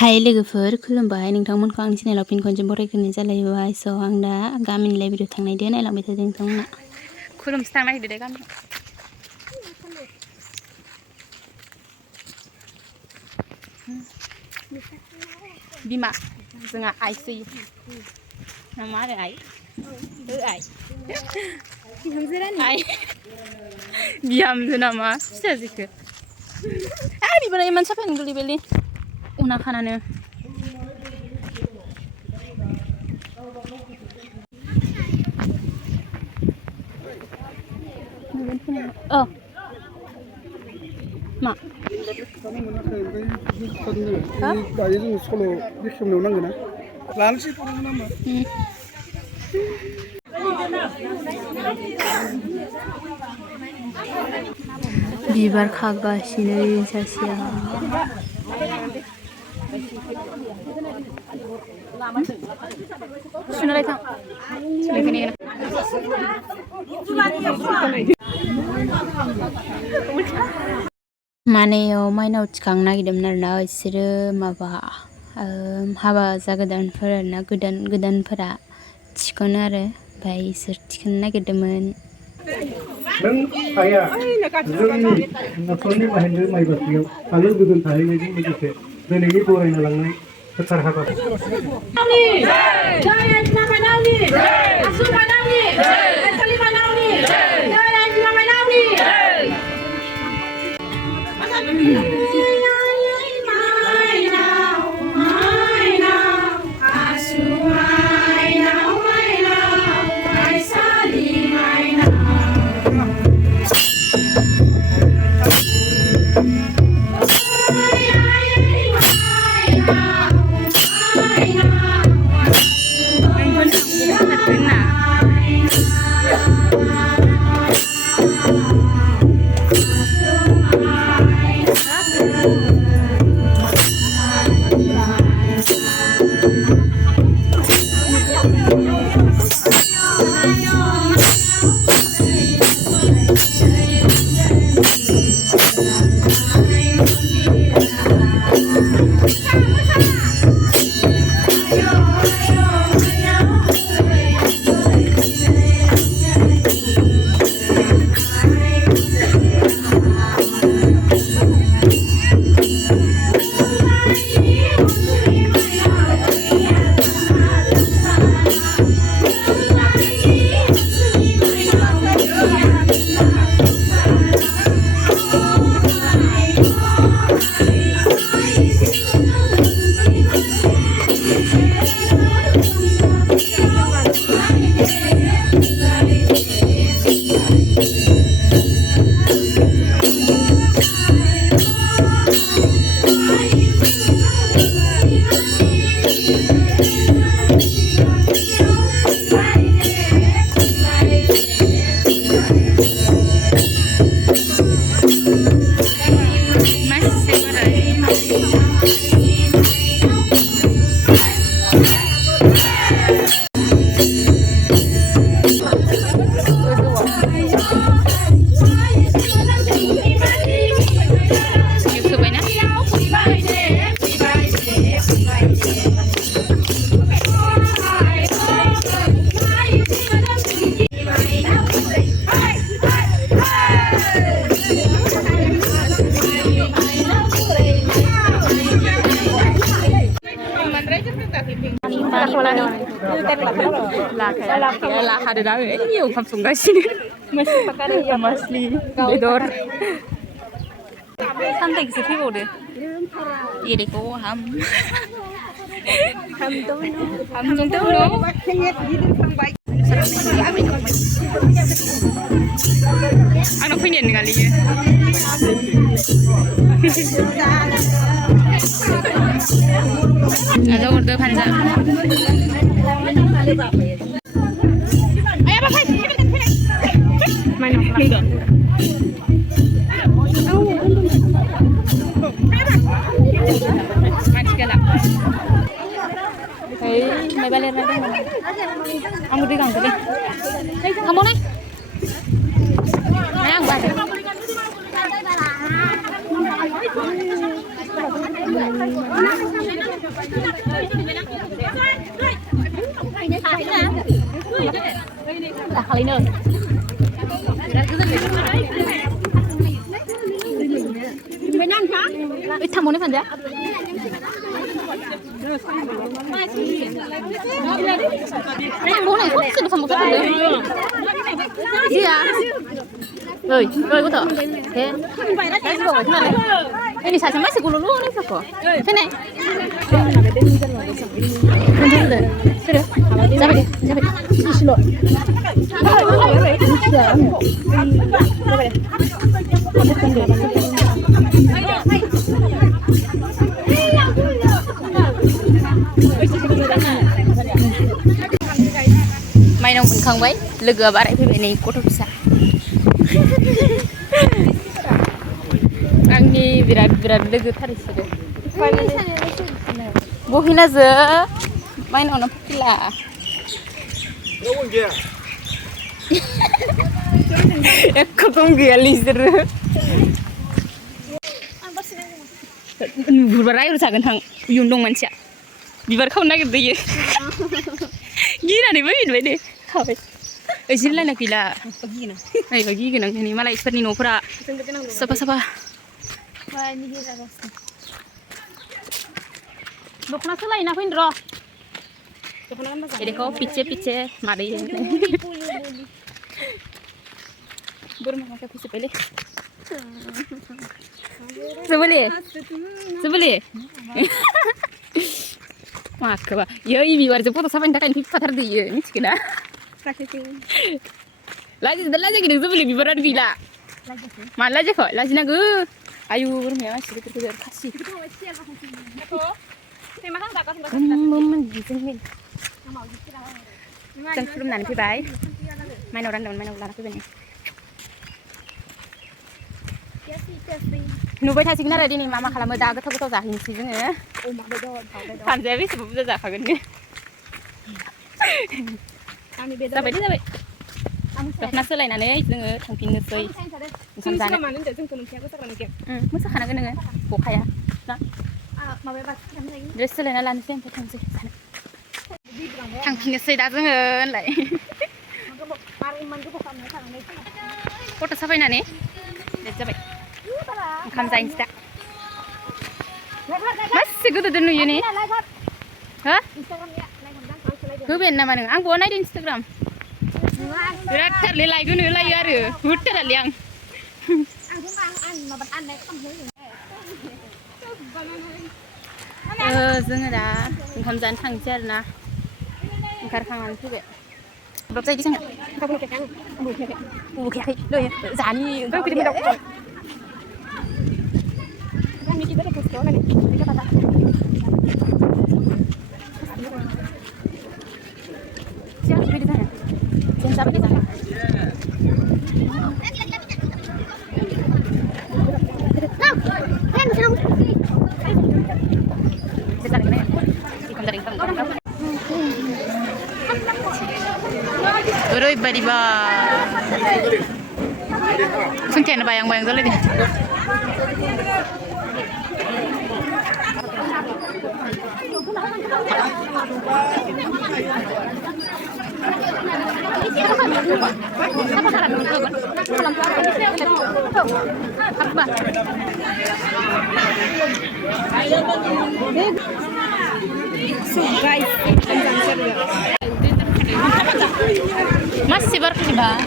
हाय लोगोफोर खुलुमबाय नोंथांमोनखौ आंनि चेनेलाव फिन खनसे बरायग्रोनाय जालायबाय स' आं दा गामिनि लाइब्रेरियाव थांनायदो नायलांबाय थादों नोंथांमोना खुलुमसो थांनो नागिरदो दे गामियाव बिमा जोंहा आइसै मा आरो आइ आइ आइ बिहामजो नामा फिसाजोखो बिबारा इमान साफायानो गोलैबायलै उना खानानो मा दायो जों सल' बेखेवनायाव नांगोन ना लानोसै नामा बिबार खागासिनो सासेया सुनालाय थां मानेयाव माइनाव थिखांनो नागिरदोंमोन आरोना बिसोरो माबा हाबा जागोदानफोर आरोना गोदानफोरा थिखोनो आरो ओमफ्राय इसोर थिखोनो नागिरदोंमोन नों आइया जोंनि न'खरनि बाहेरनो माइ बाख्रियाव आलो गोजोन थाहैनायजों लोगोसे दिनैनि बरायना लांनाय गोथार हाबा लाखादो दा ओंखाम संगासिनो मासलि बेदर सानथायखौसो फैबावदो एरेखौ आंनाव फैनायानो नङालै ada order panjang. Ayo apa main apa? Main segala. Hei, mai balik lagi. Kamu di gang tadi. Kamu nih? Nang balik. Là kali nữa. Thằng muốn đi phần gì? Thằng bố này không xin được phần một phần nữa. Gì à? Rồi có thở. Thế. Cái gì vậy thế này? Cái này xài mấy sự luôn đấy sao có? Thế này. Ra đây. Xin lỗi. May nong mình không vậy, lega barai phe này cô thục sa. Angni birat lega thari sih. Bohina je, may nong nampak pila. Aku tuh gelis terus. Berbarai udah sagan hang yundong manusia. Bibar kau nak dia. Gila nih, bayi deh. Kau. Ejirlah nak gila. Ayo pergi ke nang ni malah isper ni nopra. Sapa. Wah ni gila rasa. Dokna selai nak pun roh. Jadi kau pice mari. Burma makan pice pele. Sebeli. Mak apa? Ya ini biar cepet sampai tak ini patar dia, ni cina. Lagi kita sebeli biar ada gila. Malah je kau, lagi nak ke? Ayu burma masih kita kasih. Jangan belum nanti bye. Main orang tu begini. Nubai thasi kena ready ni mama kalau muda agak tahu zahin sih je. Panjang sih sebab dah zahin ni. Sampai. Dah nasi lain ane, je tangkin nasi. Musa kana kena bokaya. Dress lain ala nasi yang tangsi. Tangkin nasi dah je lai. Foto sampai nane. Dah sampai. Kamsain sih. Masih good tu ni. Hah? Kau benar mana? Ang buat ni di Instagram. Berat terli like ni like ada. Hutan ada yang. Jangan dah. Kamsain tangcer na. Angkar kangan tu be. Berapa saya di sana? Bukan. Loh ya. Zani. Kau pilih berapa? Kita ada posko ni. Kita patah. Siapa di sana? Siapa di sana? Terus bariba. Sungkian bayang-bayang tu lagi. Masih berkibar.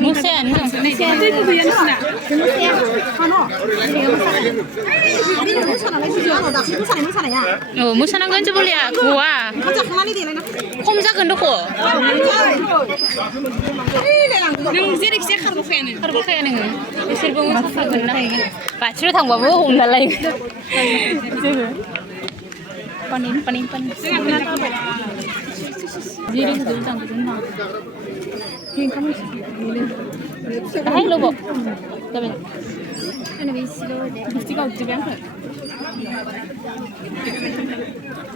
Musen. Itu tu yang sana. Musen. Mana? Oh, musen ang ganito boleh ya? Gua. Komja kan doko. Nung zirik sih karbo kaya nih. Isir bangun apa guna? Bachelor thang bawa umlah lagi. Panin. Zirik tu tang guna. Hai lo bo. Tapi. Gusti kau tu biang.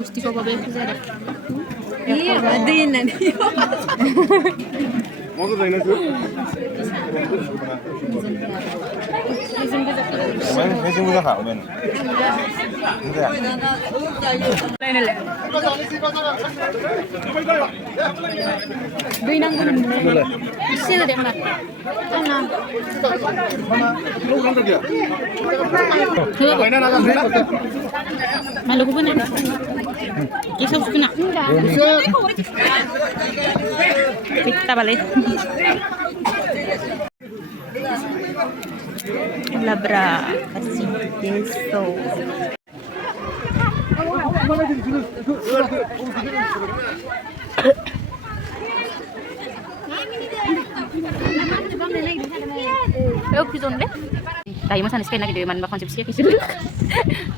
Gusti kau bawa tu ada. Iya, ada ni. Mau tu dah nak tu? Mấy chúng ta khảo mình. Đây này lẹ. Đây năng cái này. Xin được mà. Không nào. Malu ko na. Isa ko na. Kita balik. Labra kasih peso. Oke, zonde. Tayo mo sana spend lagi di man ba konsepsi ya kisu.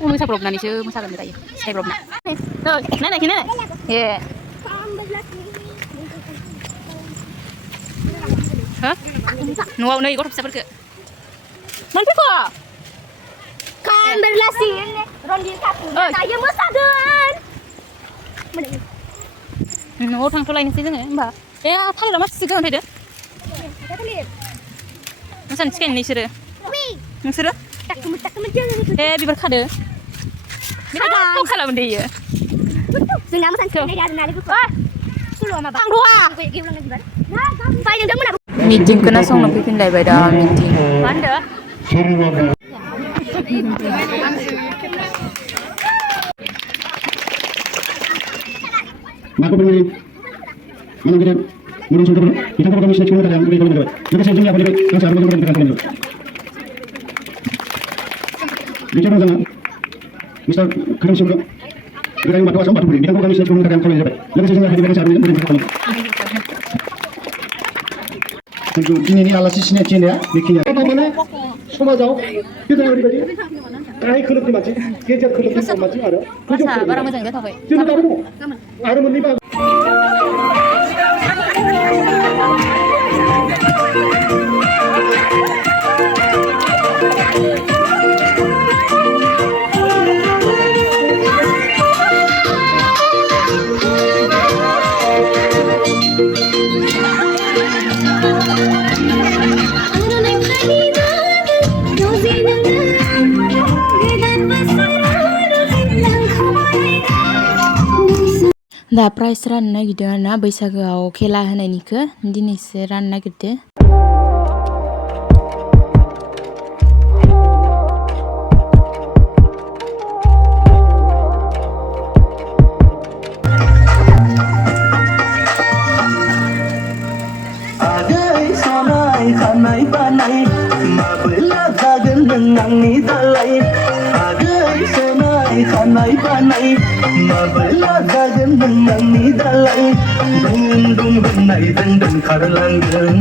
Mo sa prob na ni siya, mo sa tayo. Sa prob na. No, nana kinana. Yeah. Hah? Nuau nai ko sa perke. Nanti ko. Kan berlasi rondi kapu. Saya musagan. No, thang tolai ni sih ni, mbak. Thang dah masih segan ada. Masan scan ni sih. Nggak Tak kemudian jangan. bibar kada. Bibar kau kalau benda ya. Sudah masan scan ni ada nari ko. Suruh ma ba. Thang dua. Saya yang dah mana. Meeting kena song nak pipin lai dah meeting. Mana? Maka begini, mana kita murung sudah pernah, kita kami sudah cuma kadang beri kalau kita saya jumlah beri, yang saya beri kita kami. Bicara dengan, misal kami sudah kita yang batu asam batu beri, kita kami sudah cuma kadang kami dapat, yang saya jumlah beri saya beri kita kami. Tentu ini alasi sini cina ya, bikinnya. Apa mana? Semua jauh, kita yang beri. Kayak keluk di macam, kejar keluk di macam ada. Masa barang macam itu apa? Kita tahu, ada menimpa. दा price राननो नागिरदों आरोना बैसागोआव खेला होनायनिखौ दिनैसो राननो नागिरदों Kanai panai, mabela dagan dengan ni dalai, dong dong benai dan karlangan.